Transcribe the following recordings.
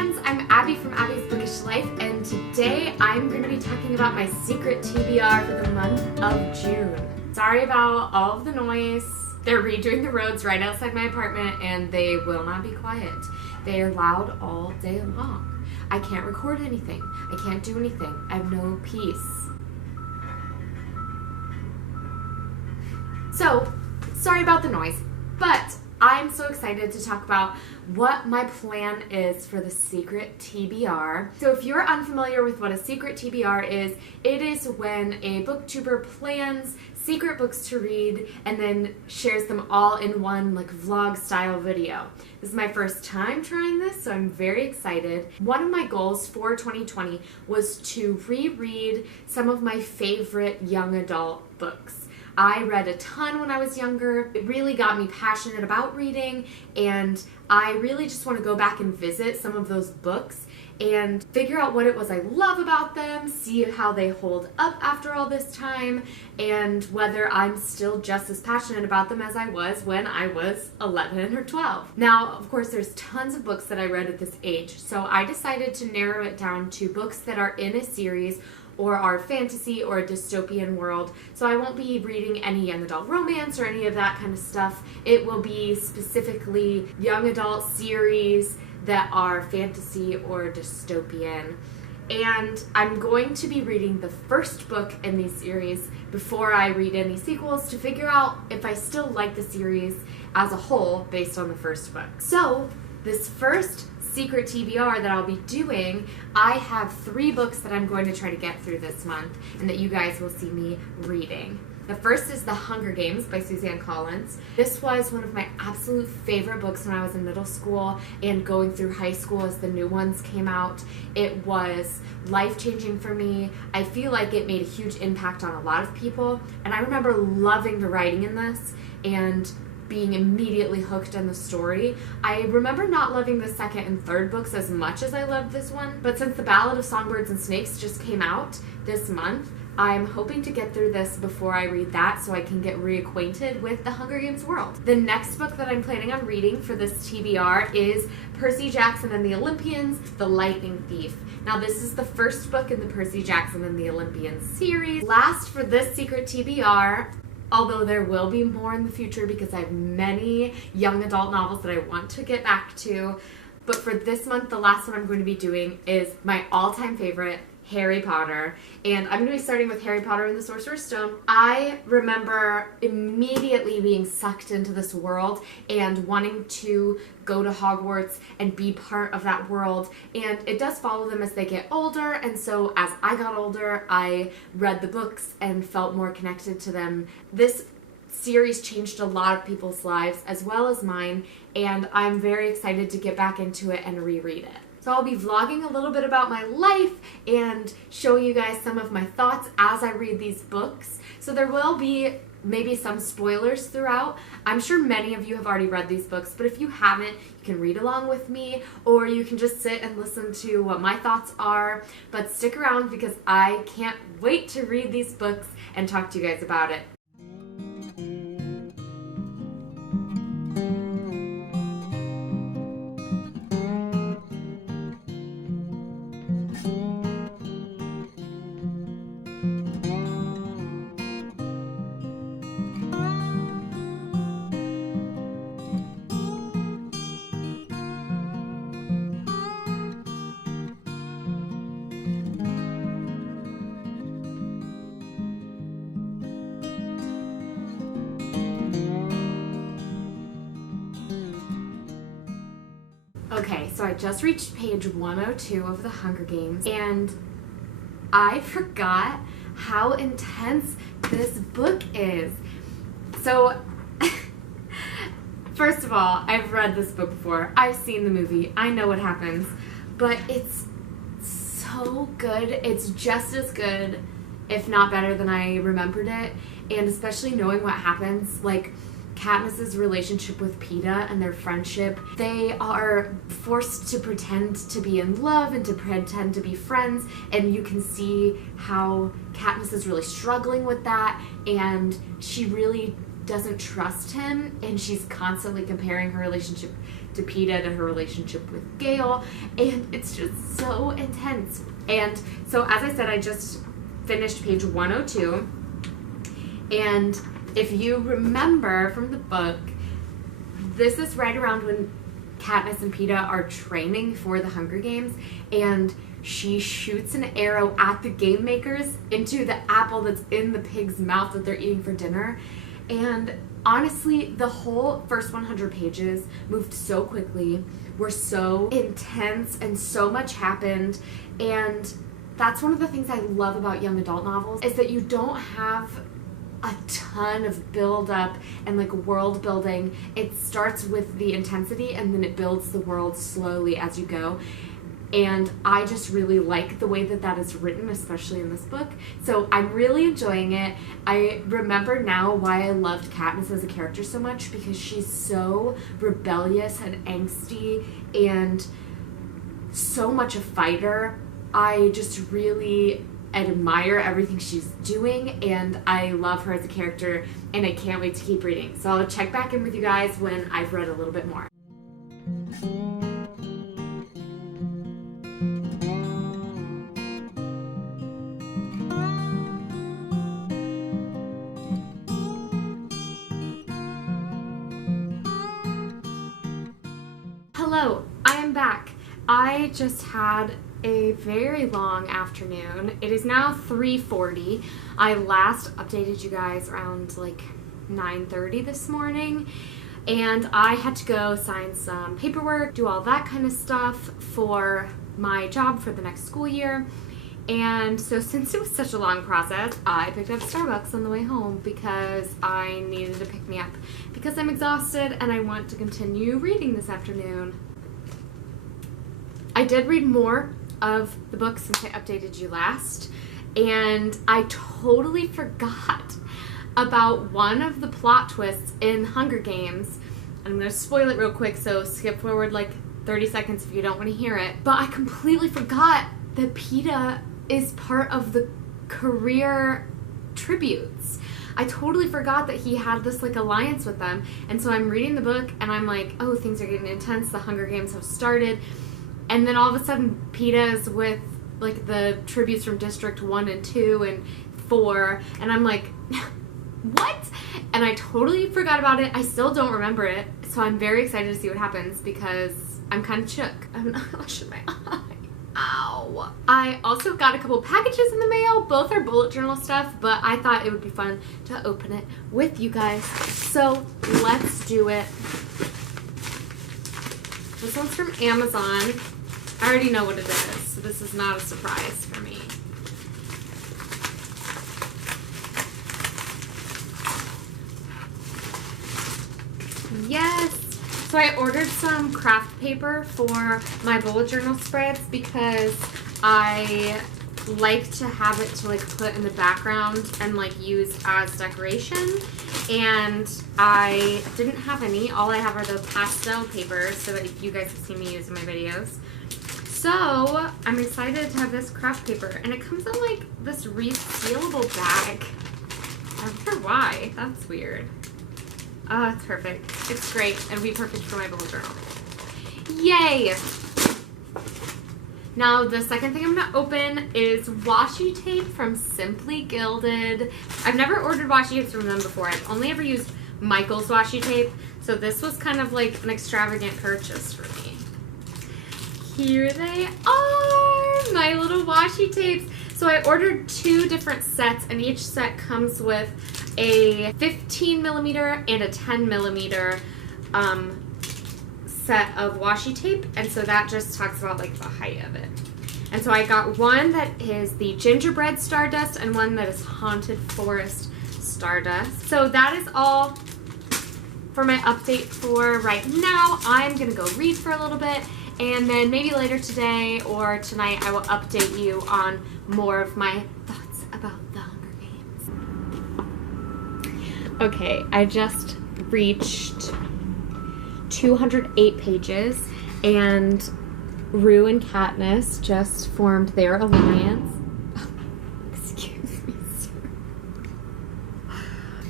friends, I'm Abby from Abby's Bookish Life, and today I'm going to be talking about my secret TBR for the month of June. Sorry about all of the noise. They're redoing the roads right outside my apartment and they will not be quiet. They are loud all day long. I can't record anything. I can't do anything. I have no peace. So, sorry about the noise, but I'm so excited to talk about what my plan is for the secret TBR. So if you're unfamiliar with what a secret TBR is, it is when a booktuber plans secret books to read and then shares them all in one like vlog style video. This is my first time trying this, so I'm very excited. One of my goals for 2020 was to reread some of my favorite young adult books. I read a ton when I was younger. It really got me passionate about reading, and I really just want to go back and visit some of those books and figure out what it was I love about them, see how they hold up after all this time, and whether I'm still just as passionate about them as I was when I was 11 or 12. Now, of course, there's tons of books that I read at this age, so I decided to narrow it down to books that are in a series or are fantasy or a dystopian world. So I won't be reading any young adult romance or any of that kind of stuff. It will be specifically young adult series that are fantasy or dystopian. And I'm going to be reading the first book in these series before I read any sequels to figure out if I still like the series as a whole based on the first book. So this first secret TBR that I'll be doing, I have 3 books that I'm going to try to get through this month and that you guys will see me reading. The first is The Hunger Games by Suzanne Collins. This was one of my absolute favorite books when I was in middle school and going through high school as the new ones came out. It was life-changing for me. I feel like it made a huge impact on a lot of people, and I remember loving the writing in this and being immediately hooked on the story. I remember not loving the second and third books as much as I loved this one, but since The Ballad of Songbirds and Snakes just came out this month, I'm hoping to get through this before I read that so I can get reacquainted with the Hunger Games world. The next book that I'm planning on reading for this TBR is Percy Jackson and the Olympians, The Lightning Thief. Now this is the first book in the Percy Jackson and the Olympians series. Last for this secret TBR, although there will be more in the future because I have many young adult novels that I want to get back to. But for this month, the last one I'm going to be doing is my all-time favorite, Harry Potter. And I'm going to be starting with Harry Potter and the Sorcerer's Stone. I remember immediately being sucked into this world and wanting to go to Hogwarts and be part of that world. And it does follow them as they get older, and so as I got older, I read the books and felt more connected to them. This series changed a lot of people's lives as well as mine, and I'm very excited to get back into it and reread it. So I'll be vlogging a little bit about my life and showing you guys some of my thoughts as I read these books. So there will be maybe some spoilers throughout. I'm sure many of you have already read these books, but if you haven't, you can read along with me, or you can just sit and listen to what my thoughts are. But stick around because I can't wait to read these books and talk to you guys about it. Okay, so I just reached page 102 of The Hunger Games, and I forgot how intense this book is. So, first of all, I've read this book before. I've seen the movie. I know what happens. But it's so good. It's just as good, if not better, than I remembered it. And especially knowing what happens, like Katniss's relationship with Peeta and their friendship. They are forced to pretend to be in love and to pretend to be friends, and you can see how Katniss is really struggling with that, and she really doesn't trust him, and she's constantly comparing her relationship to Peeta to her relationship with Gale, and it's just so intense. And so, as I said, I just finished page 102, and if you remember from the book, this is right around when Katniss and Peeta are training for the Hunger Games, and she shoots an arrow at the game makers into the apple that's in the pig's mouth that they're eating for dinner. And honestly, the whole first 100 pages moved so quickly, were so intense, and so much happened. And that's one of the things I love about young adult novels, is that you don't have a ton of build up and like world building. It starts with the intensity and then it builds the world slowly as you go. And I just really like the way that that is written, especially in this book. So I'm really enjoying it. I remember now why I loved Katniss as a character so much, because she's so rebellious and angsty and so much a fighter. I just really admire everything she's doing, and I love her as a character, and I can't wait to keep reading. So I'll check back in with you guys when I've read a little bit more. Hello, I am back. I just had a very long afternoon. It is now 3:40. I last updated you guys around like 9:30 this morning, and I had to go sign some paperwork, do all that kind of stuff for my job for the next school year. And so since it was such a long process, I picked up Starbucks on the way home because I needed to pick me up because I'm exhausted and I want to continue reading this afternoon. I did read more of the book since I updated you last, and I totally forgot about one of the plot twists in Hunger Games. I'm going to spoil it real quick, so skip forward like 30 seconds if you don't want to hear it. But I completely forgot that Peeta is part of the career tributes. I totally forgot that he had this like alliance with them, and so I'm reading the book and I'm like, oh, things are getting intense, the Hunger Games have started. And then all of a sudden, Peeta is with, like, the tributes from District 1 and 2 and 4, and I'm like, what? And I totally forgot about it. I still don't remember it, so I'm very excited to see what happens because I'm kind of shook. I'm not in my eye. Ow. I also got a couple packages in the mail. Both are bullet journal stuff, but I thought it would be fun to open it with you guys. So let's do it. This one's from Amazon. I already know what it is, so this is not a surprise for me. Yes! So I ordered some craft paper for my bullet journal spreads because I like to have it to like put in the background and like use as decoration, and I didn't have any. All I have are the pastel papers so that you guys have seen me use in my videos. So I'm excited to have this craft paper, and it comes in like this resealable bag. I wonder why. That's weird. Oh, it's perfect. It's great. It'll be perfect for my bullet journal. Yay! Now, the second thing I'm going to open is washi tape from Simply Gilded. I've never ordered washi tapes from them before. I've only ever used Michael's washi tape, so this was kind of like an extravagant purchase for me. Here they are, my little washi tapes. So I ordered 2 different sets, and each set comes with a 15 millimeter and a 10 millimeter set of washi tape, and so that just talks about like the height of it. And so I got one that is the gingerbread stardust and one that is haunted forest stardust. So that is all for my update for right now. I'm gonna go read for a little bit, and then maybe later today or tonight I will update you on more of my thoughts about the Hunger Games. Okay, I just reached 208 pages, and Rue and Katniss just formed their alliance. Excuse me, sir.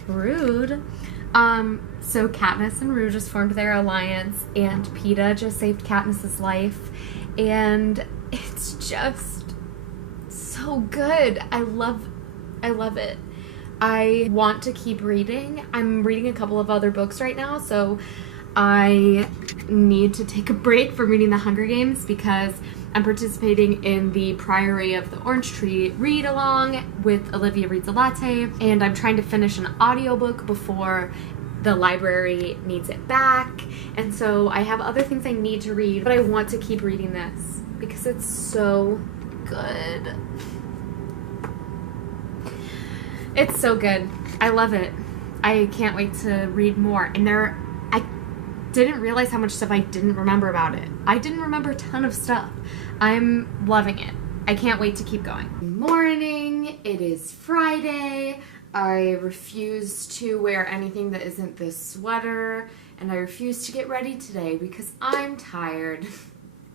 Rude. So Katniss and Rue just formed their alliance, and Peeta just saved Katniss's life, and it's just so good. I love it. I want to keep reading. I'm reading a couple of other books right now, so I need to take a break from reading The Hunger Games because I'm participating in the Priory of the Orange Tree read along with Olivia Reads a Latte, and I'm trying to finish an audiobook before the library needs it back, and so I have other things I need to read, but I want to keep reading this because it's so good. It's so good. I love it. I can't wait to read more. And I didn't realize how much stuff I didn't remember about it. I didn't remember a ton of stuff. I'm loving it. I can't wait to keep going. Good morning. It is Friday. I refuse to wear anything that isn't this sweater, and I refuse to get ready today because I'm tired.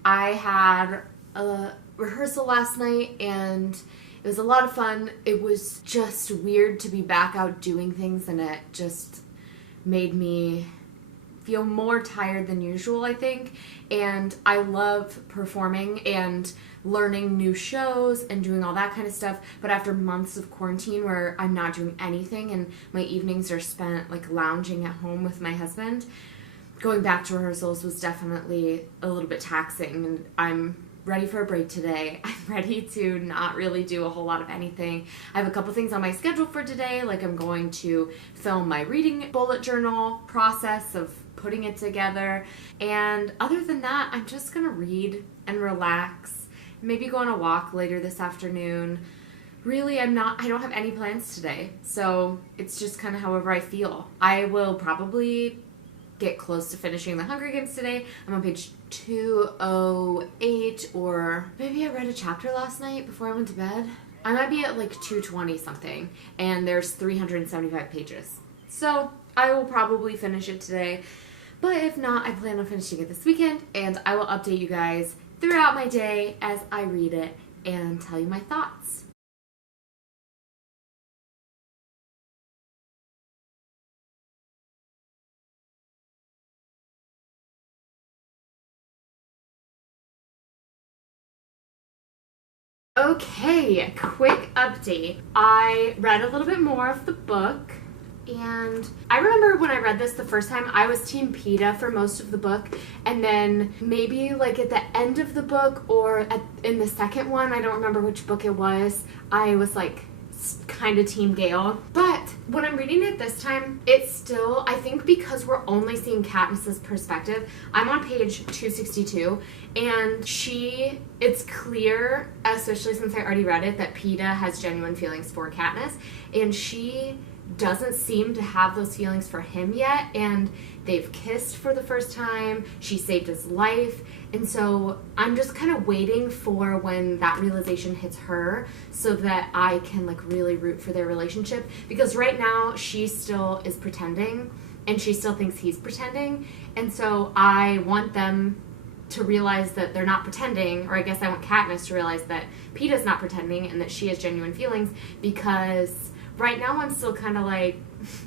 I had a rehearsal last night, and it was a lot of fun. It was just weird to be back out doing things, and it just made me feel more tired than usual, I think. And I love performing and learning new shows and doing all that kind of stuff, but after months of quarantine where I'm not doing anything and my evenings are spent like lounging at home with my husband, going back to rehearsals was definitely a little bit taxing, and I'm ready for a break today. I'm ready to not really do a whole lot of anything. I have a couple things on my schedule for today, like I'm going to film my reading bullet journal process of putting it together, and other than that, I'm just gonna read and relax, maybe go on a walk later this afternoon. Really, I don't have any plans today, so it's just kind of however I feel. I will probably get close to finishing The Hunger Games today. I'm on page 208, or maybe I read a chapter last night before I went to bed. I might be at like 220 something, and there's 375 pages. So I will probably finish it today, but if not, I plan on finishing it this weekend, and I will update you guys throughout my day as I read it and tell you my thoughts. Okay, quick update. I read a little bit more of the book, and I remember when I read this the first time, I was Team Peeta for most of the book, and then maybe like at the end of the book or in the second one, I don't remember which book it was, I was like kind of Team Gale. But when I'm reading it this time, it's still, I think because we're only seeing Katniss's perspective, I'm on page 262, and it's clear, especially since I already read it, that Peeta has genuine feelings for Katniss, and she doesn't seem to have those feelings for him yet, and they've kissed for the first time. She saved his life, and so I'm just kind of waiting for when that realization hits her so that I can like really root for their relationship, because right now she still is pretending and she still thinks he's pretending, and so I want them to realize that they're not pretending, or I guess I want Katniss to realize that Peeta's not pretending and that she has genuine feelings, because right now I'm still kind of like,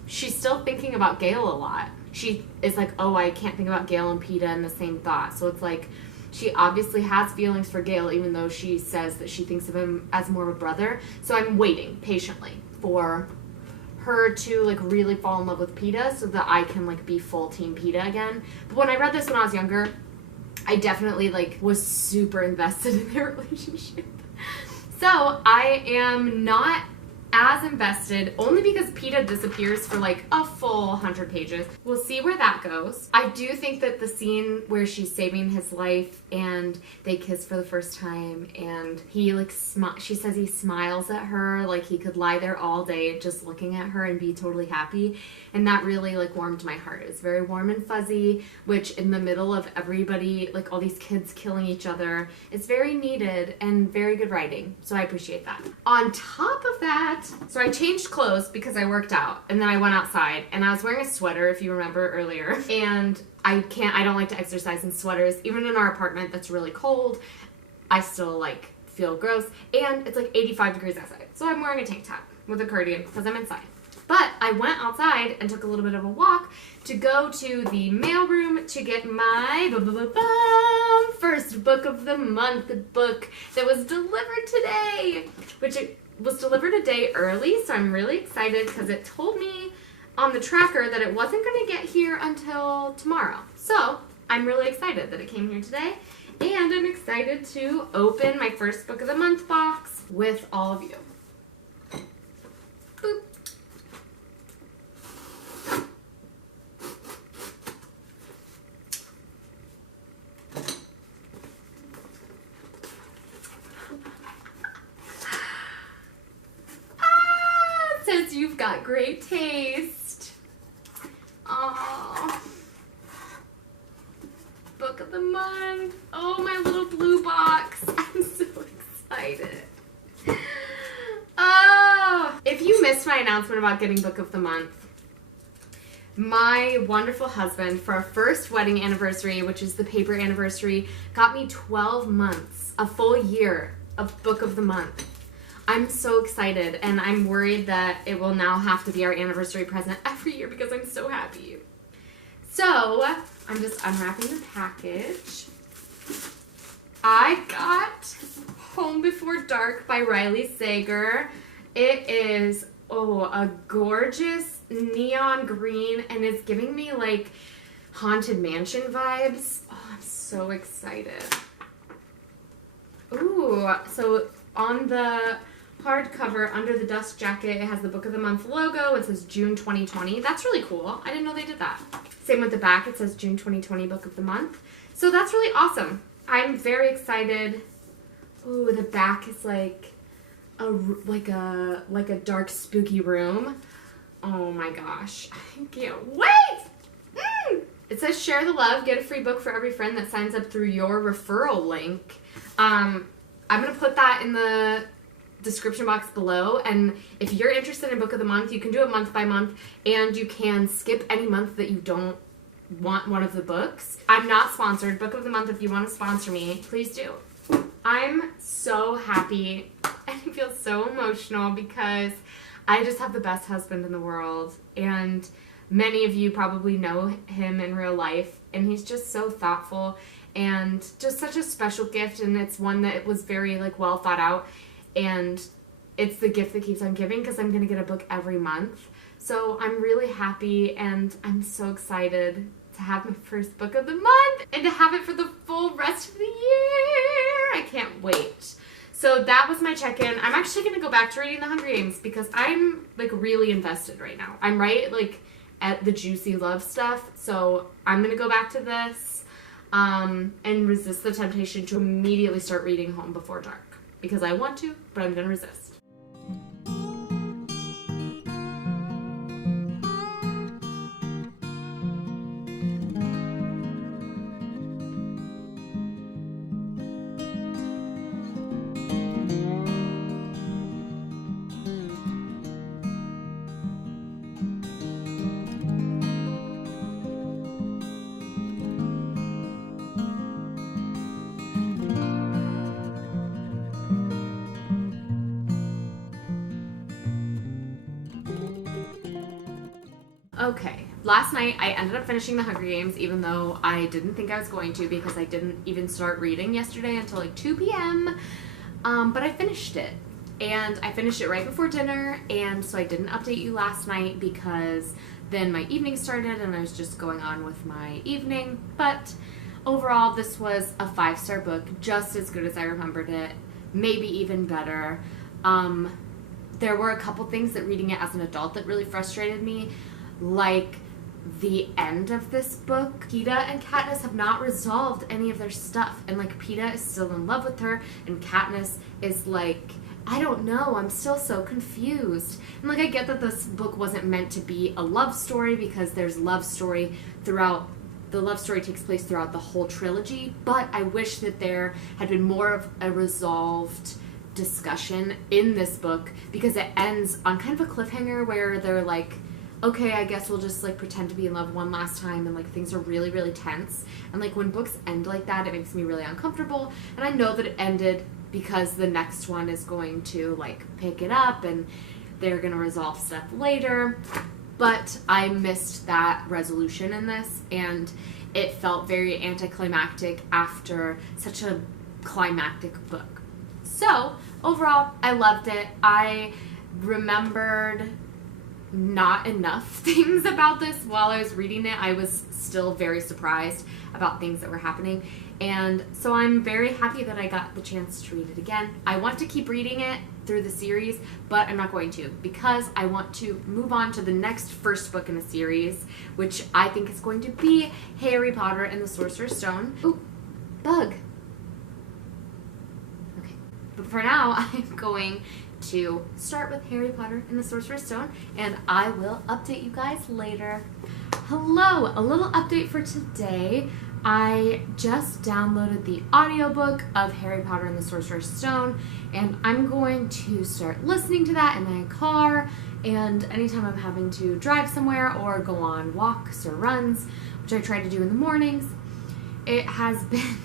she's still thinking about Gale a lot. She is like, oh, I can't think about Gale and Peeta in the same thought. So it's like, she obviously has feelings for Gale, even though she says that she thinks of him as more of a brother. So I'm waiting patiently for her to like really fall in love with Peeta so that I can like be full Team Peeta again. But when I read this when I was younger, I definitely like was super invested in their relationship. So I am not as invested, only because Peeta disappears for like a full 100 pages. We'll see where that goes. I do think that the scene where she's saving his life and they kiss for the first time, and he like she says he smiles at her like he could lie there all day just looking at her and be totally happy, and that really like warmed my heart. It's very warm and fuzzy, which in the middle of everybody, like all these kids killing each other, it's very needed and very good writing, so I appreciate that. On top of that, so I changed clothes because I worked out, and then I went outside, and I was wearing a sweater, if you remember earlier, and I don't like to exercise in sweaters. Even in our apartment that's really cold, I still like feel gross, and it's like 85 degrees outside, so I'm wearing a tank top with a cardigan because I'm inside. But I went outside and took a little bit of a walk to go to the mailroom to get my first book of the month book that was delivered today, which it was delivered a day early, so I'm really excited because it told me on the tracker that it wasn't going to get here until tomorrow. So I'm really excited that it came here today, and I'm excited to open my first book of the month box with all of you. Boop. Says you've got great taste. Aww. Book of the month. Oh, my little blue box. I'm so excited. Oh, if you missed my announcement about getting book of the month, my wonderful husband, for our first wedding anniversary, which is the paper anniversary, got me 12 months, a full year of book of the month. I'm so excited, and I'm worried that it will now have to be our anniversary present every year because I'm so happy. So, I'm just unwrapping the package. I got Home Before Dark by Riley Sager. It is, a gorgeous neon green, and it's giving me, like, Haunted Mansion vibes. Oh, I'm so excited. Ooh, so on the hardcover, under the dust jacket, it has the Book of the Month logo. It says June 2020. That's really cool. I didn't know they did that. Same with the back. It says June 2020 Book of the Month. So that's really awesome. I'm very excited. Ooh, the back is like a dark spooky room. Oh my gosh. I can't wait! It says share the love, get a free book for every friend that signs up through your referral link. I'm going to put that in the description box below, and if you're interested in book of the month, you can do it month by month, and you can skip any month that you don't want one of the books. I'm not sponsored. Book of the month, if you want to sponsor me, please do. I'm so happy, and I feel so emotional because I just have the best husband in the world, and many of you probably know him in real life, and he's just so thoughtful and just such a special gift, and it's one that was very well thought out. And it's the gift that keeps on giving because I'm going to get a book every month. So I'm really happy, and I'm so excited to have my first book of the month and to have it for the full rest of the year. I can't wait. So that was my check-in. I'm actually going to go back to reading The Hunger Games because I'm really invested right now. I'm right at the juicy love stuff. So I'm going to go back to this and resist the temptation to immediately start reading Home Before Dark. Because I want to, but I'm going to resist. Okay, last night I ended up finishing The Hunger Games, even though I didn't think I was going to because I didn't even start reading yesterday until 2 p.m. But I finished it, and I finished it right before dinner, and so I didn't update you last night because then my evening started and I was just going on with my evening. But overall, this was a 5-star book, just as good as I remembered it, maybe even better. There were a couple things that reading it as an adult that really frustrated me. Like the end of this book, Peeta and Katniss have not resolved any of their stuff, and Peeta is still in love with her, and Katniss is I don't know, I'm still so confused. And I get that this book wasn't meant to be a love story because there's love story throughout. The love story takes place throughout the whole trilogy, but I wish that there had been more of a resolved discussion in this book because it ends on kind of a cliffhanger where they're okay, I guess we'll just pretend to be in love one last time, and things are really, really tense. And when books end like that, it makes me really uncomfortable. And I know that it ended because the next one is going to pick it up, and they're gonna resolve stuff later. But I missed that resolution in this, and it felt very anticlimactic after such a climactic book. So, overall, I loved it. I remembered not enough things about this while I was reading it. I was still very surprised about things that were happening, and so I'm very happy that I got the chance to read it again. I want to keep reading it through the series, but I'm not going to, because I want to move on to the next first book in the series, which I think is going to be Harry Potter and the Sorcerer's Stone. Ooh, bug. Okay, but for now, I'm going to start with Harry Potter and the Sorcerer's Stone, and I will update you guys later. Hello, a little update for today. I just downloaded the audiobook of Harry Potter and the Sorcerer's Stone, and I'm going to start listening to that in my car, and anytime I'm having to drive somewhere or go on walks or runs, which I try to do in the mornings. It has been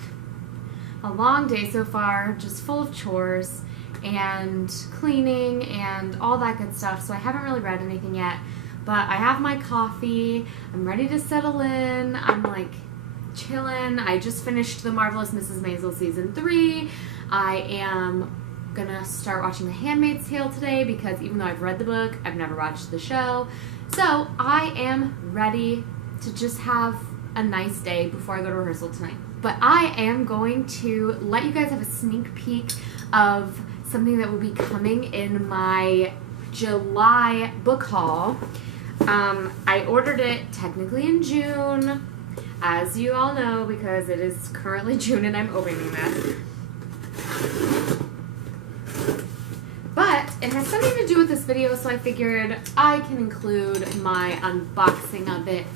a long day so far, just full of chores and cleaning and all that good stuff, so I haven't really read anything yet, but I have my coffee, I'm ready to settle in, I'm like chilling. I just finished The Marvelous Mrs. Maisel Season 3. I am gonna start watching The Handmaid's Tale today because even though I've read the book, I've never watched the show. So I am ready to just have a nice day before I go to rehearsal tonight. But I am going to let you guys have a sneak peek of something that will be coming in my July book haul. I ordered it technically in June, as you all know, because it is currently June and I'm opening this. But it has something to do with this video, so I figured I can include my unboxing of it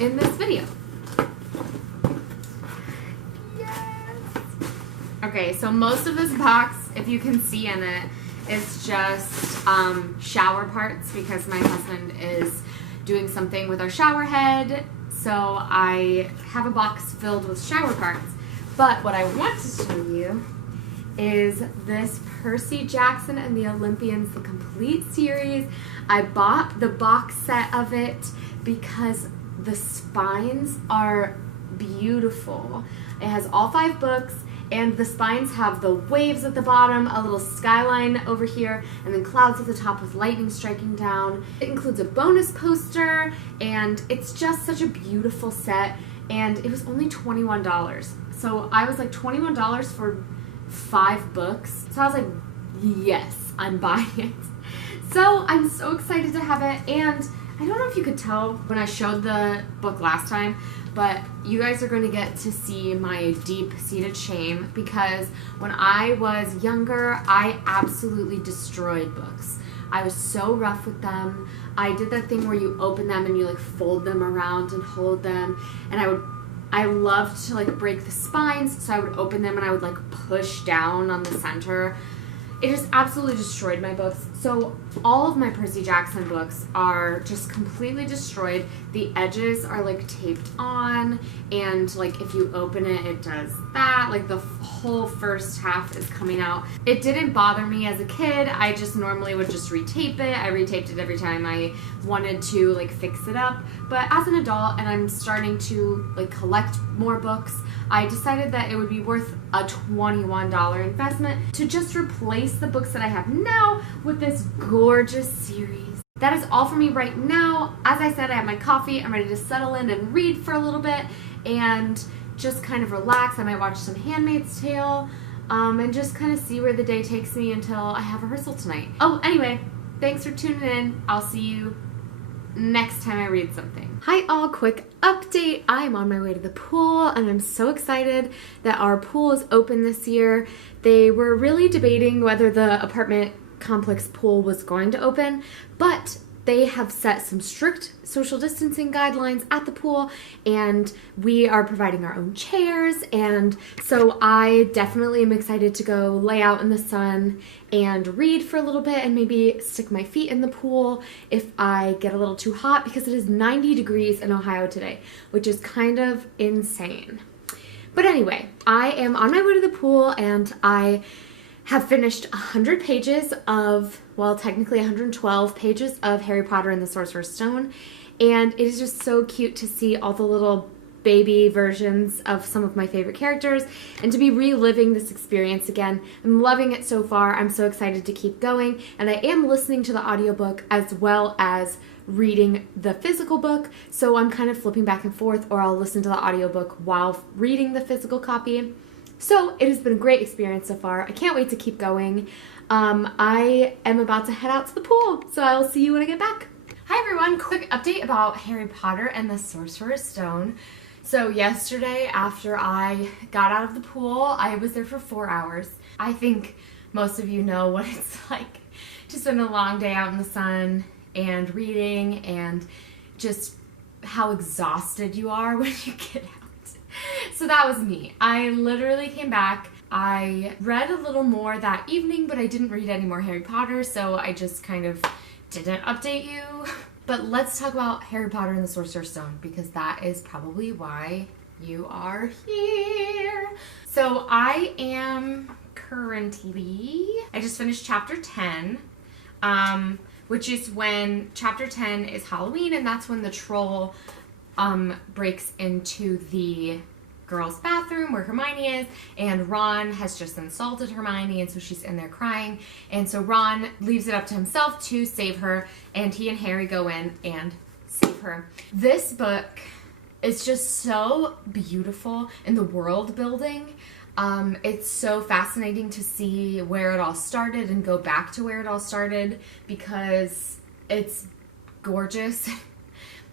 in this video. Yes! Okay, so most of this box, if you can see in it, is just shower parts because my husband is doing something with our shower head. So I have a box filled with shower parts. But what I want to show you is this Percy Jackson and the Olympians, the complete series. I bought the box set of it because the spines are beautiful. It has all 5 books, and the spines have the waves at the bottom, a little skyline over here, and then clouds at the top with lightning striking down. It includes a bonus poster, and it's just such a beautiful set, and it was only $21. So I was like, $21 for 5 books? So I was like, yes, I'm buying it. So I'm so excited to have it, and I don't know if you could tell when I showed the book last time, but you guys are going to get to see my deep-seated shame because when I was younger, I absolutely destroyed books. I was so rough with them. I did that thing where you open them and you like fold them around and hold them, and I loved to like break the spines, so I would open them and I would like push down on the center. It just absolutely destroyed my books. So all of my Percy Jackson books are just completely destroyed. The edges are like taped on, and like if you open it, it does that. Like the whole first half is coming out. It didn't bother me as a kid. I just normally would just retape it. I retaped it every time I wanted to like fix it up. But as an adult, and I'm starting to like collect more books, I decided that it would be worth a $21 investment to just replace the books that I have now with this gorgeous series. That is all for me right now. As I said, I have my coffee. I'm ready to settle in and read for a little bit and just kind of relax. I might watch some Handmaid's Tale and just kind of see where the day takes me until I have rehearsal tonight. Oh, anyway, thanks for tuning in. I'll see you next time I read something. Hi all, quick update. I'm on my way to the pool and I'm so excited that our pool is open this year. They were really debating whether the apartment complex pool was going to open, but they have set some strict social distancing guidelines at the pool, and we are providing our own chairs, and so I definitely am excited to go lay out in the sun and read for a little bit and maybe stick my feet in the pool if I get a little too hot, because it is 90 degrees in Ohio today, which is kind of insane. But anyway, I am on my way to the pool, and I have finished 100 pages of, well, technically 112 pages of Harry Potter and the Sorcerer's Stone. And it is just so cute to see all the little baby versions of some of my favorite characters and to be reliving this experience again. I'm loving it so far. I'm so excited to keep going. And I am listening to the audiobook as well as reading the physical book. So I'm kind of flipping back and forth, or I'll listen to the audiobook while reading the physical copy. So it has been a great experience so far. I can't wait to keep going. I am about to head out to the pool, so I'll see you when I get back. Hi everyone, quick update about Harry Potter and the Sorcerer's Stone. So yesterday after I got out of the pool, I was there for 4 hours. I think most of you know what it's like to spend a long day out in the sun and reading, and just how exhausted you are when you get out. So that was me. I literally came back. I read a little more that evening, but I didn't read any more Harry Potter, so I just kind of didn't update you. But let's talk about Harry Potter and the Sorcerer's Stone, because that is probably why you are here. So I am currently, I just finished chapter 10, which is when chapter 10 is Halloween, and that's when the troll breaks into the girls' bathroom where Hermione is, and Ron has just insulted Hermione, and so she's in there crying, and so Ron leaves it up to himself to save her, and he and Harry go in and save her. This book is just so beautiful in the world building. It's so fascinating to see where it all started and go back to where it all started, because it's gorgeous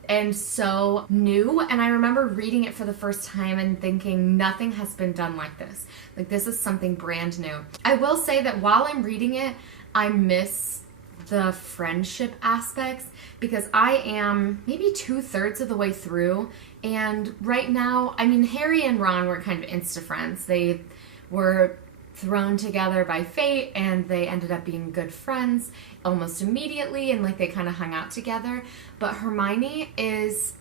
and so new. And I remember reading it for the first time and thinking nothing has been done like this. Like, this is something brand new. I will say that while I'm reading it, I miss the friendship aspects, because I am maybe 2/3 of the way through, and right now, I mean, Harry and Ron were kind of insta-friends. They were thrown together by fate, and they ended up being good friends almost immediately, and like they kind of hung out together. But Hermione is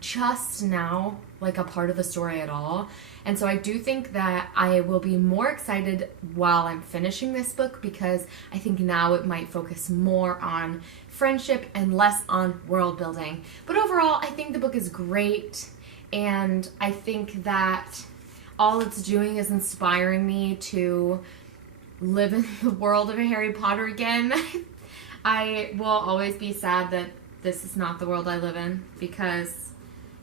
just now like a part of the story at all, and so I do think that I will be more excited while I'm finishing this book, because I think now it might focus more on friendship and less on world building. But overall, I think the book is great, and I think that all it's doing is inspiring me to live in the world of Harry Potter again. I will always be sad that this is not the world I live in, because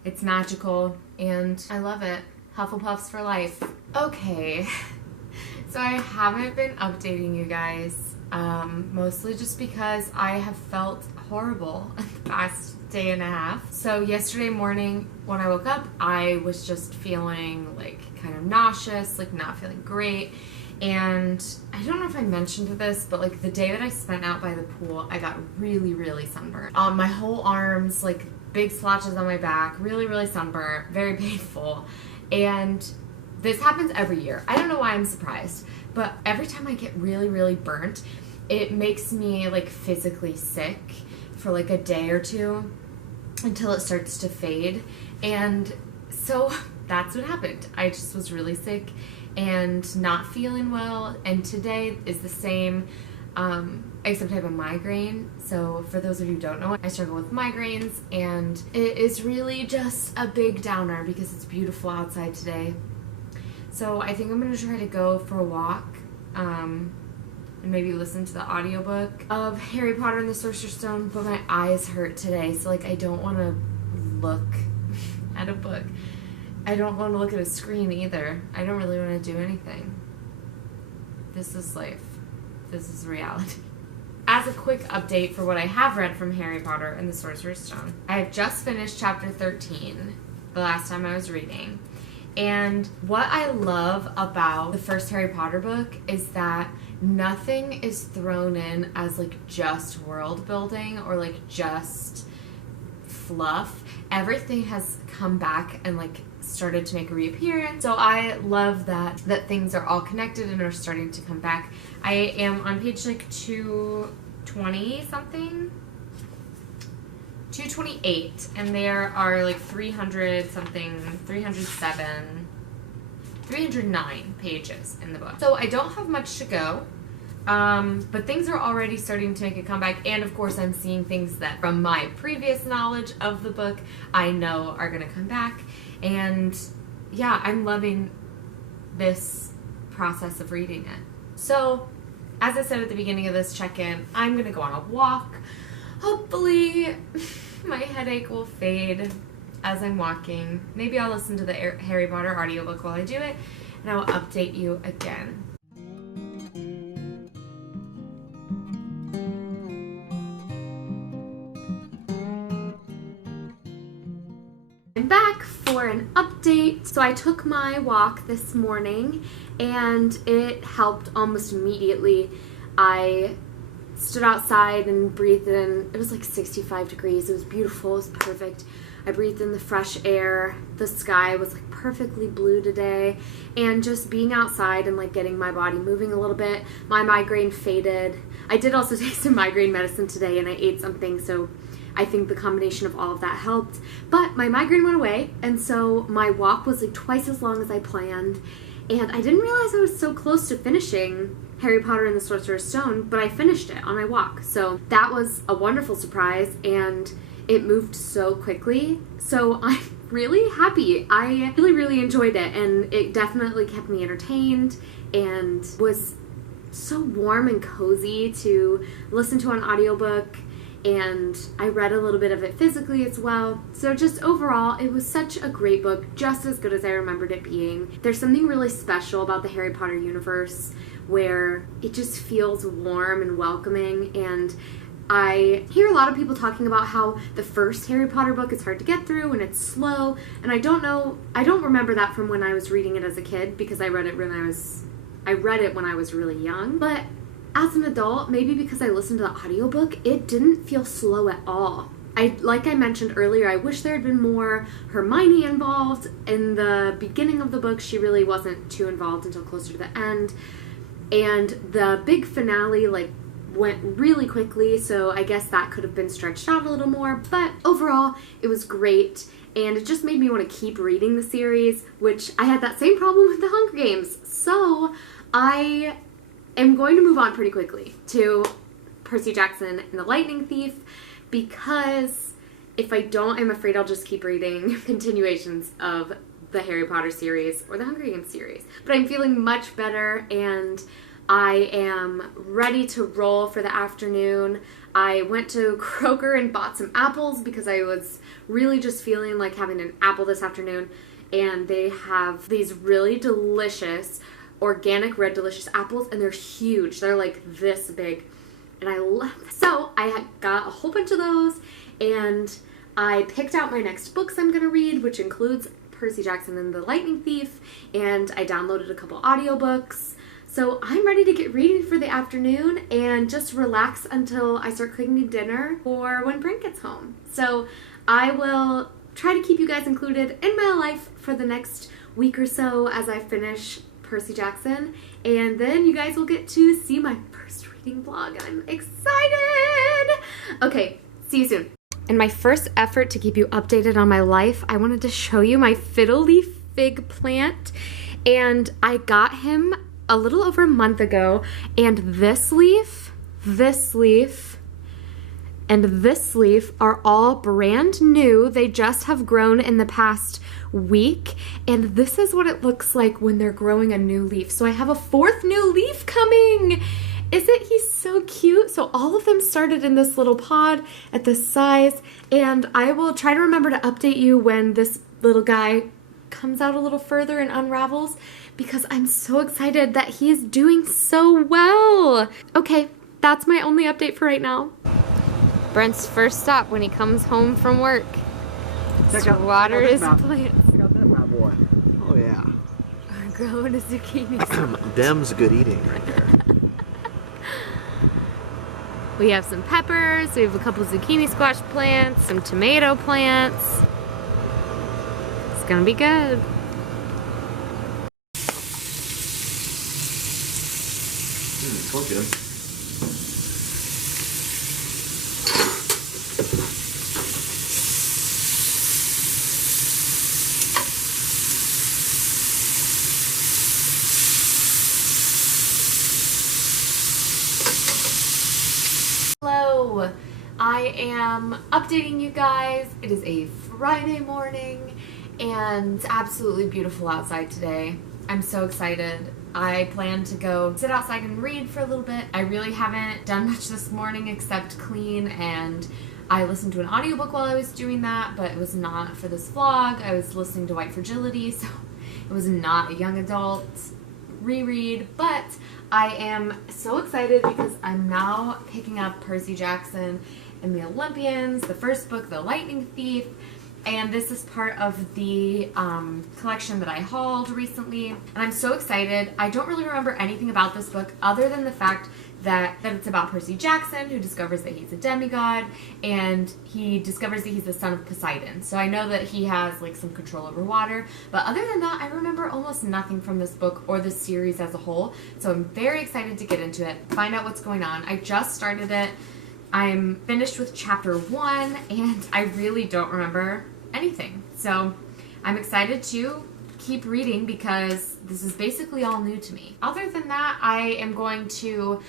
it's magical and I love it. Hufflepuffs for life. Okay, so I haven't been updating you guys, mostly just because I have felt horrible the past day and a half. So yesterday morning when I woke up, I was just feeling like kind of nauseous, like not feeling great. And I don't know if I mentioned this, but like the day that I spent out by the pool, I got really, really sunburned. My whole arms, like big splotches on my back, really, really sunburnt, very painful. And this happens every year. I don't know why I'm surprised, but every time I get really, really burnt, it makes me like physically sick for like a day or two until it starts to fade. And so that's what happened. I just was really sick and not feeling well, and today is the same, except I have a migraine. So for those of you who don't know, I struggle with migraines, and it is really just a big downer because it's beautiful outside today. So I think I'm going to try to go for a walk, and maybe listen to the audiobook of Harry Potter and the Sorcerer's Stone, but my eyes hurt today, so like I don't want to look at a book. I don't want to look at a screen either. I don't really want to do anything. This is life. This is reality. As a quick update for what I have read from Harry Potter and the Sorcerer's Stone, I have just finished chapter 13 the last time I was reading. And what I love about the first Harry Potter book is that nothing is thrown in as like just world building or like just fluff. Everything has come back and like started to make a reappearance. So I love that things are all connected and are starting to come back. I am on page like 220 something, 228, and there are like 300 something, 307 309 pages in the book. So I don't have much to go. But things are already starting to make a comeback, and of course I'm seeing things that from my previous knowledge of the book I know are gonna come back, and yeah, I'm loving this process of reading it. So as I said at the beginning of this check-in, I'm gonna go on a walk. Hopefully my headache will fade as I'm walking. Maybe I'll listen to the Harry Potter audiobook while I do it, and I will update you again. I'm back for an update. So I took my walk this morning and it helped almost immediately. I stood outside and breathed in. It was like 65 degrees. It was beautiful. It was perfect. I breathed in the fresh air. The sky was like perfectly blue today, and just being outside and like getting my body moving a little bit, my migraine faded. I did also take some migraine medicine today and I ate something, so I think the combination of all of that helped. But my migraine went away, and so my walk was like twice as long as I planned. And I didn't realize I was so close to finishing Harry Potter and the Sorcerer's Stone, but I finished it on my walk. So that was a wonderful surprise, and it moved so quickly. So I'm really happy. I really enjoyed it, and it definitely kept me entertained and was so warm and cozy to listen to an audiobook. And I read a little bit of it physically as well. So just overall, it was such a great book, just as good as I remembered it being. There's something really special about the Harry Potter universe where it just feels warm and welcoming. And I hear a lot of people talking about how the first Harry Potter book is hard to get through and it's slow. And I don't remember that from when I was reading it as a kid, because I read it when I was really young. But as an adult, maybe because I listened to the audiobook, it didn't feel slow at all. Like I mentioned earlier, I wish there had been more Hermione involved. In the beginning of the book, she really wasn't too involved until closer to the end. And the big finale, went really quickly, so I guess that could have been stretched out a little more. But overall, it was great, and it just made me want to keep reading the series, which I had that same problem with the Hunger Games. So I am going to move on pretty quickly to Percy Jackson and the Lightning Thief, because if I don't, I'm afraid I'll just keep reading continuations of the Harry Potter series or the Hunger Games series. But I'm feeling much better, and I am ready to roll for the afternoon. I went to Kroger and bought some apples because I was really just feeling like having an apple this afternoon, and they have these really delicious organic red delicious apples, and they're huge. They're like this big, and I love them. So I got a whole bunch of those, and I picked out my next books I'm gonna read, which includes Percy Jackson and the Lightning Thief, and I downloaded a couple audiobooks. So I'm ready to get reading for the afternoon and just relax until I start cooking dinner for when Brent gets home. So I will try to keep you guys included in my life for the next week or so as I finish Percy Jackson, and then you guys will get to see my first reading vlog, and I'm excited! Okay, see you soon. In my first effort to keep you updated on my life, I wanted to show you my fiddle leaf fig plant, and I got him a little over a month ago, and this leaf, and this leaf are all brand new. They just have grown in the past week, and this is what it looks like when they're growing a new leaf. So I have a fourth new leaf coming. Isn't he so cute? So all of them started in this little pod at this size, and I will try to remember to update you when this little guy comes out a little further and unravels, because I'm so excited that he is doing so well. Okay, that's my only update for right now. Brent's first stop when he comes home from work. To water his plants. Check out that, my boy. Oh yeah. Growing a zucchini. Them's good eating right there. We have some peppers, we have a couple zucchini squash plants, some tomato plants. It's gonna be good. Smells good. Hello! I am updating you guys. It is a Friday morning and it's absolutely beautiful outside today. I'm so excited. I plan to go sit outside and read for a little bit. I really haven't done much this morning except clean, and I listened to an audiobook while I was doing that, but it was not for this vlog. I was listening to White Fragility, so it was not a young adult reread, but I am so excited because I'm now picking up Percy Jackson and the Olympians, the first book, The Lightning Thief, and this is part of the collection that I hauled recently, and I'm so excited. I don't really remember anything about this book other than the fact that it's about Percy Jackson, who discovers that he's a demigod, and he discovers that he's the son of Poseidon. So I know that he has like some control over water, but other than that, I remember almost nothing from this book or the series as a whole. So I'm very excited to get into it, find out what's going on. I just started it. I'm finished with chapter 1, and I really don't remember anything. So I'm excited to keep reading because this is basically all new to me. Other than that, I am going to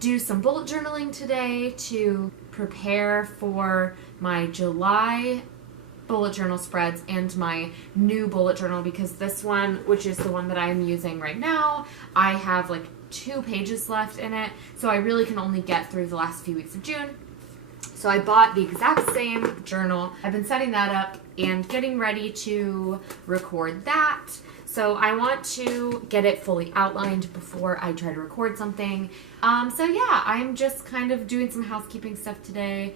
do some bullet journaling today to prepare for my July bullet journal spreads and my new bullet journal, because this one, which is the one that I'm using right now, I have like 2 pages left in it, so I really can only get through the last few weeks of June. So I bought the exact same journal. I've been setting that up and getting ready to record that. So I want to get it fully outlined before I try to record something. So yeah, I'm just kind of doing some housekeeping stuff today,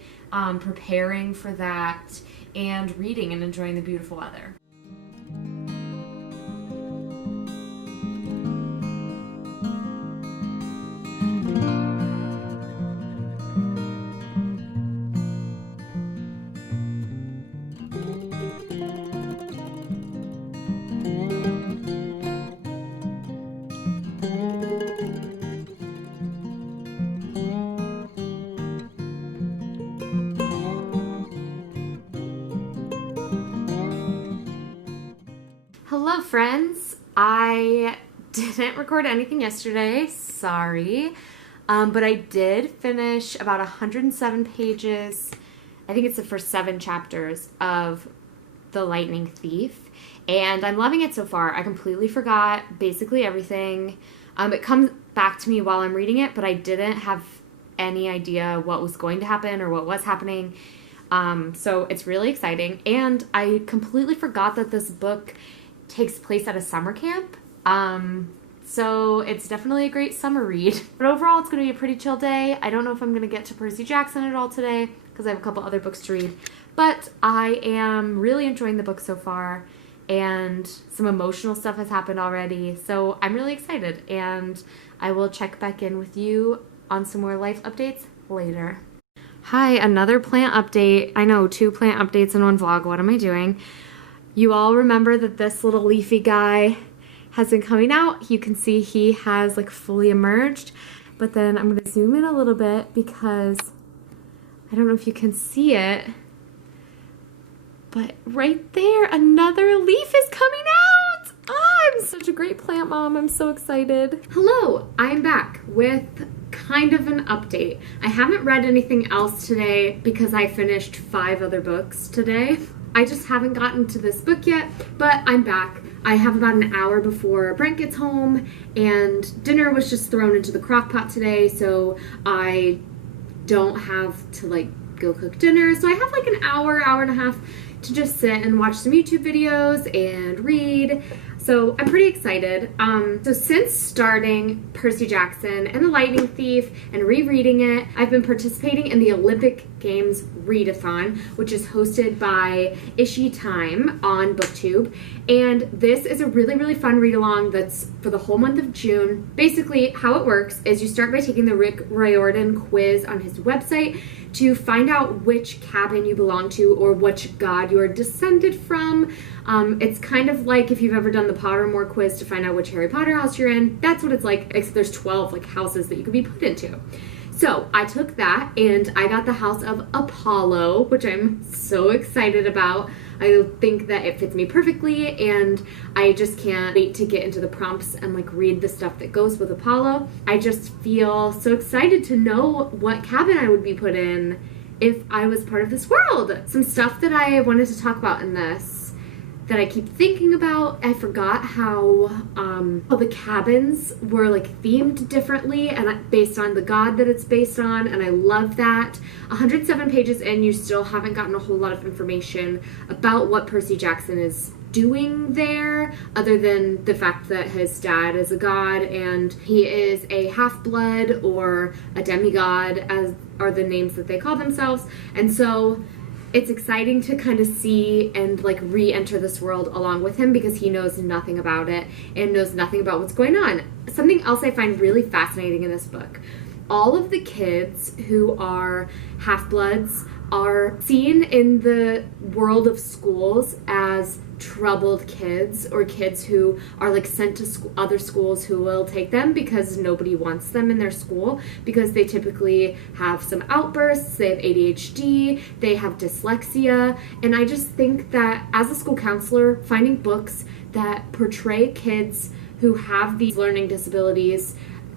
preparing for that, and reading and enjoying the beautiful weather. Hello friends, I didn't record anything yesterday, sorry, but I did finish about 107 pages, I think it's the first 7 chapters of The Lightning Thief, and I'm loving it so far. I completely forgot basically everything. It comes back to me while I'm reading it, but I didn't have any idea what was going to happen or what was happening, so it's really exciting, and I completely forgot that this book takes place at a summer camp, so it's definitely a great summer read. But overall, it's going to be a pretty chill day. I don't know if I'm going to get to Percy Jackson at all today because I have a couple other books to read, but I am really enjoying the book so far, and some emotional stuff has happened already, so I'm really excited, and I will check back in with you on some more life updates later. Hi, another plant update. I know, 2 plant updates in one vlog. What am I doing? You all remember that this little leafy guy has been coming out. You can see he has like fully emerged, but then I'm going to zoom in a little bit because I don't know if you can see it, but right there, another leaf is coming out. Oh, I'm such a great plant mom. I'm so excited. Hello, I'm back with kind of an update. I haven't read anything else today because I finished 5 other books today. I just haven't gotten to this book yet, but I'm back. I have about an hour before Brent gets home, and dinner was just thrown into the crock pot today, so I don't have to like go cook dinner. So I have like an hour, hour and a half to just sit and watch some YouTube videos and read. So I'm pretty excited. So since starting Percy Jackson and The Lightning Thief and rereading it, I've been participating in the Olympic Games Readathon, which is hosted by Ishi Time on BookTube. And this is a really, really fun read-along that's for the whole month of June. Basically, how it works is you start by taking the Rick Riordan quiz on his website to find out which cabin you belong to or which god you are descended from. It's kind of like if you've ever done the Pottermore quiz to find out which Harry Potter house you're in. That's what it's like, except there's 12 like houses that you could be put into. So I took that and I got the house of Apollo, which I'm so excited about. I think that it fits me perfectly, and I just can't wait to get into the prompts and like read the stuff that goes with Apollo. I just feel so excited to know what cabin I would be put in if I was part of this world. Some stuff that I wanted to talk about in this that I keep thinking about. I forgot how the cabins were like themed differently and based on the god that it's based on, and I love that. 107 pages in, you still haven't gotten a whole lot of information about what Percy Jackson is doing there, other than the fact that his dad is a god and he is a half-blood or a demigod, as are the names that they call themselves. And so it's exciting to kind of see and like re-enter this world along with him, because he knows nothing about it and knows nothing about what's going on. Something else I find really fascinating in this book, all of the kids who are half-bloods are seen in the world of schools as troubled kids, or kids who are like sent to other schools who will take them because nobody wants them in their school, because they typically have some outbursts, they have ADHD, they have dyslexia. And I just think that as a school counselor, finding books that portray kids who have these learning disabilities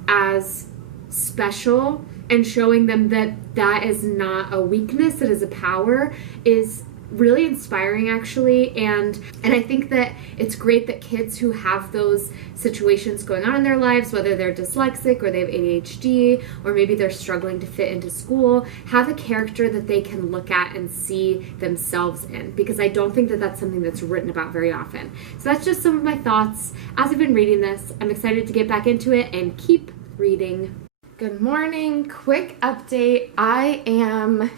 as special and showing them that that is not a weakness, it is a power, is really inspiring, actually. And I think that it's great that kids who have those situations going on in their lives, whether they're dyslexic or they have ADHD or maybe they're struggling to fit into school, have a character that they can look at and see themselves in, because I don't think that that's something that's written about very often. So that's just some of my thoughts as I've been reading this. I'm excited to get back into it and keep reading. Good morning. Quick update. I am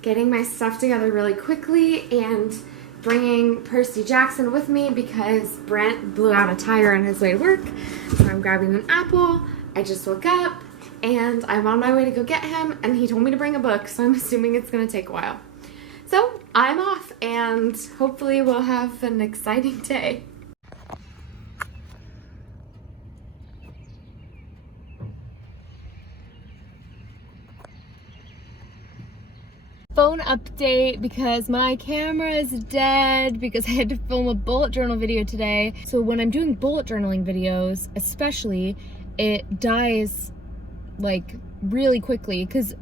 getting my stuff together really quickly and bringing Percy Jackson with me because Brent blew out a tire on his way to work. So I'm grabbing an apple. I just woke up and I'm on my way to go get him, and he told me to bring a book, so I'm assuming it's going to take a while. So I'm off, and hopefully we'll have an exciting day. Phone update, because my camera is dead because I had to film a bullet journal video today. So when I'm doing bullet journaling videos, especially, it dies like really quickly, because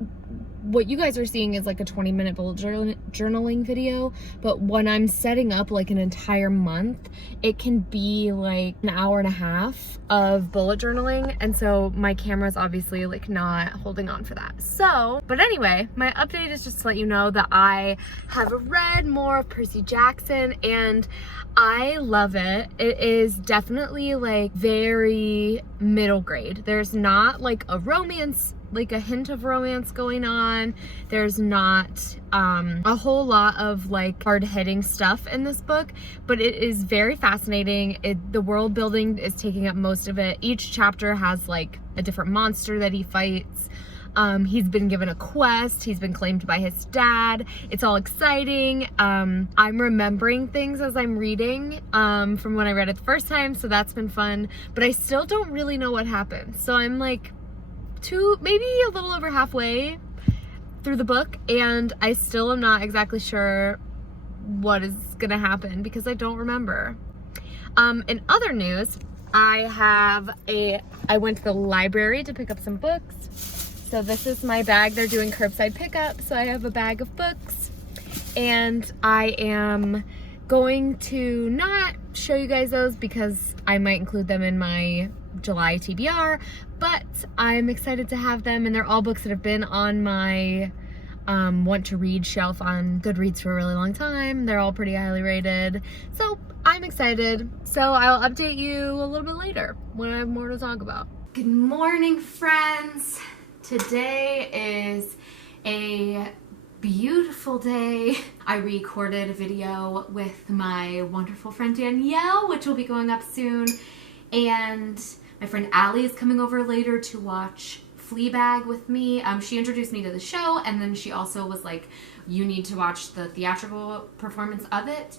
what you guys are seeing is like a 20-minute bullet journaling video, but when I'm setting up like an entire month, it can be like an hour and a half of bullet journaling, and so my camera's obviously like not holding on for that. So, but anyway, my update is just to let you know that I have read more of Percy Jackson and I love it. It is definitely like very middle grade. There's not like a romance, like a hint of romance going on. There's not a whole lot of like hard-hitting stuff in this book, but it is very fascinating. The world building is taking up most of it. Each chapter has like a different monster that he fights. He's been given a quest. He's been claimed by his dad. It's all exciting. I'm remembering things as I'm reading from when I read it the first time, so that's been fun, but I still don't really know what happened. So I'm like maybe a little over halfway through the book, and I still am not exactly sure what is gonna happen because I don't remember. In other news, I went to the library to pick up some books. So this is my bag. They're doing curbside pickup, so I have a bag of books, and I am going to not show you guys those because I might include them in my July TBR, but I'm excited to have them, and they're all books that have been on my want to read shelf on Goodreads for a really long time. They're all pretty highly rated, so I'm excited. So I'll update you a little bit later when I have more to talk about. Good morning, friends. Today is a beautiful day. I recorded a video with my wonderful friend Danielle, which will be going up soon, and my friend Allie is coming over later to watch Fleabag with me. She introduced me to the show, and then she also was like, you need to watch the theatrical performance of it,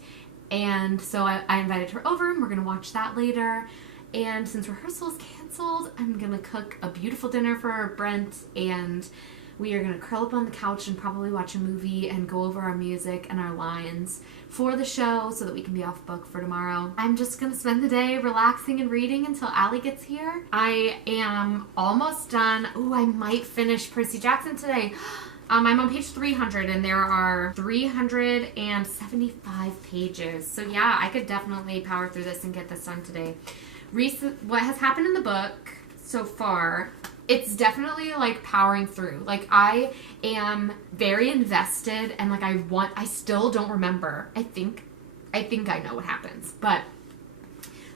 and so I invited her over, and we're gonna watch that later. And since rehearsal is canceled, I'm gonna cook a beautiful dinner for Brent and we are going to curl up on the couch and probably watch a movie and go over our music and our lines for the show so that we can be off book for tomorrow. I'm just going to spend the day relaxing and reading until Allie gets here. I am almost done. Ooh, I might finish Percy Jackson today. I'm on page 300 and there are 375 pages. So yeah, I could definitely power through this and get this done today. What has happened in the book so far, it's definitely like powering through. Like I am very invested and like I still don't remember. I think I know what happens. But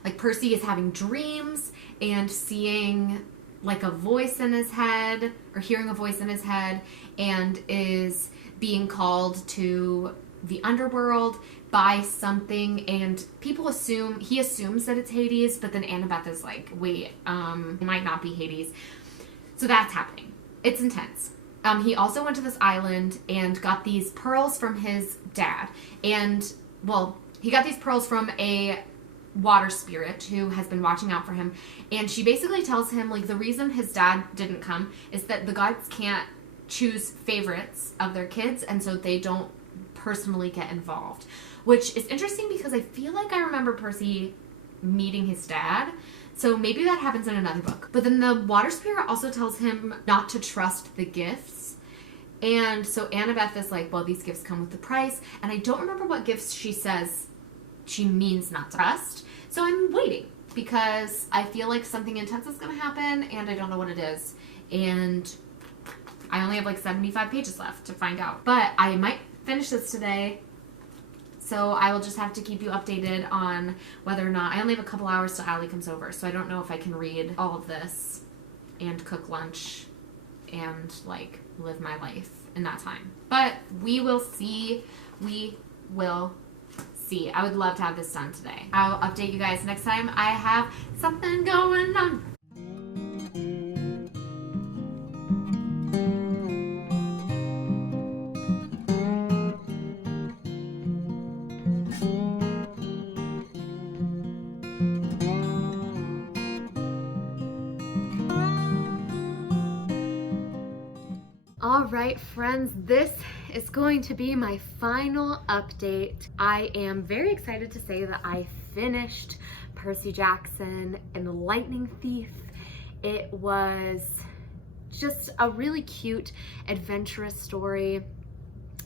like Percy is having dreams and seeing like a voice in his head or hearing a voice in his head and is being called to the underworld by something, and he assumes that it's Hades, but then Annabeth is like, wait, it might not be Hades. So that's happening. It's intense. He also went to this island and got these pearls from his dad. And, well, he got these pearls from a water spirit who has been watching out for him. And she basically tells him, like, the reason his dad didn't come is that the gods can't choose favorites of their kids, and so they don't personally get involved. Which is interesting because I feel like I remember Percy meeting his dad. So maybe that happens in another book. But then the water spirit also tells him not to trust the gifts. And so Annabeth is like, well, these gifts come with the price. And I don't remember what gifts she says she means not to trust. So I'm waiting because I feel like something intense is going to happen and I don't know what it is. And I only have like 75 pages left to find out. But I might finish this today. So I will just have to keep you updated on whether or not. I only have a couple hours till Allie comes over, so I don't know if I can read all of this and cook lunch and like live my life in that time. But we will see. We will see. I would love to have this done today. I'll update you guys next time I have something going on. All right, friends, this is going to be my final update. I am very excited to say that I finished Percy Jackson and the Lightning Thief. It was just a really cute, adventurous story.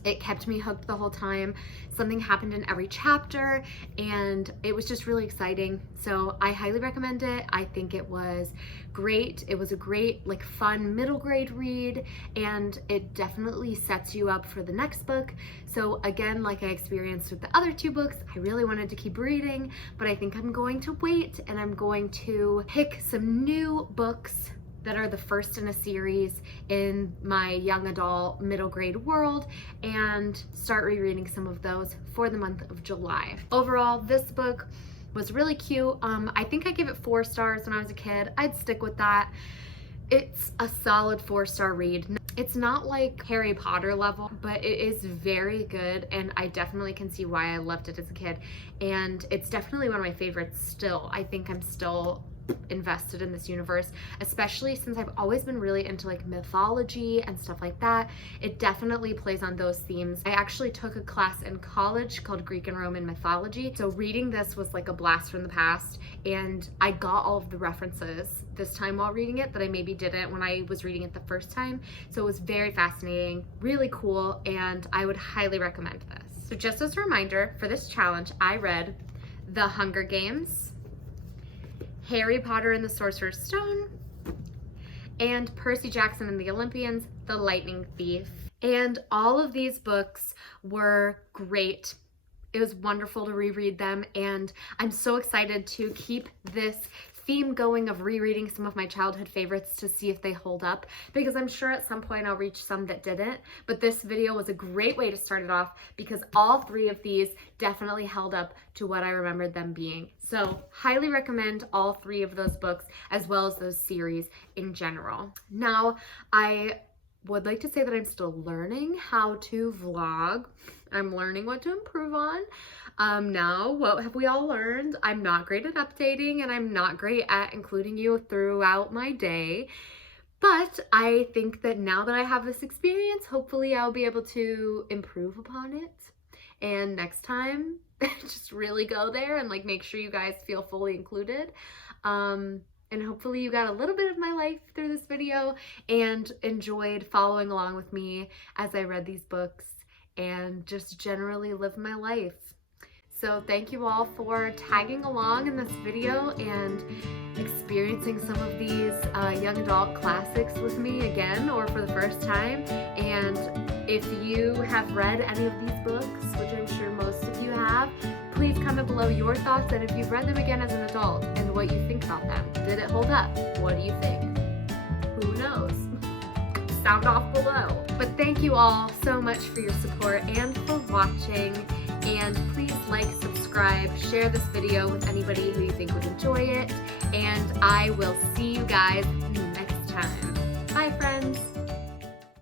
It kept me hooked the whole time. Something happened in every chapter and it was just really exciting. So I highly recommend it. I think it was great. It was a great, like, fun middle grade read, and it definitely sets you up for the next book. So again, like I experienced with the other two books, I really wanted to keep reading, but I think I'm going to wait and I'm going to pick some new books that are the first in a series in my young adult middle grade world and start rereading some of those for the month of July. Overall, this book was really cute. I think I gave it 4 stars when I was a kid. I'd stick with that. It's a solid 4-star read. It's not like Harry Potter level, but it is very good, and I definitely can see why I loved it as a kid. And it's definitely one of my favorites still. I think I'm still invested in this universe, especially since I've always been really into like mythology and stuff like that. It definitely plays on those themes. I actually took a class in college called Greek and Roman mythology, so reading this was like a blast from the past, and I got all of the references this time while reading it that I maybe didn't when I was reading it the first time. So it was very fascinating, really cool, and I would highly recommend this. So just as a reminder, for this challenge, I read The Hunger Games, Harry Potter and the Sorcerer's Stone, and Percy Jackson and the Olympians, The Lightning Thief. And all of these books were great. It was wonderful to reread them, and I'm so excited to keep this theme going of rereading some of my childhood favorites to see if they hold up, because I'm sure at some point I'll reach some that didn't, but this video was a great way to start it off because all 3 of these definitely held up to what I remembered them being. So highly recommend all 3 of those books as well as those series in general. Now, I would like to say that I'm still learning how to vlog. I'm learning what to improve on. Now, what have we all learned? I'm not great at updating and I'm not great at including you throughout my day, But I think that now that I have this experience, hopefully I'll be able to improve upon it. And next time, just really go there and like make sure you guys feel fully included. And hopefully you got a little bit of my life through this video and enjoyed following along with me as I read these books and just generally live my life. So thank you all for tagging along in this video and experiencing some of these young adult classics with me again or for the first time. And if you have read any of these books, which I'm sure most of you have, please comment below your thoughts and if you've read them again as an adult and what you think about them. Did it hold up? What do you think? Who knows? Sound off below. But thank you all so much for your support and for watching. And please like, subscribe, share this video with anybody who you think would enjoy it. And I will see you guys next time. Bye, friends.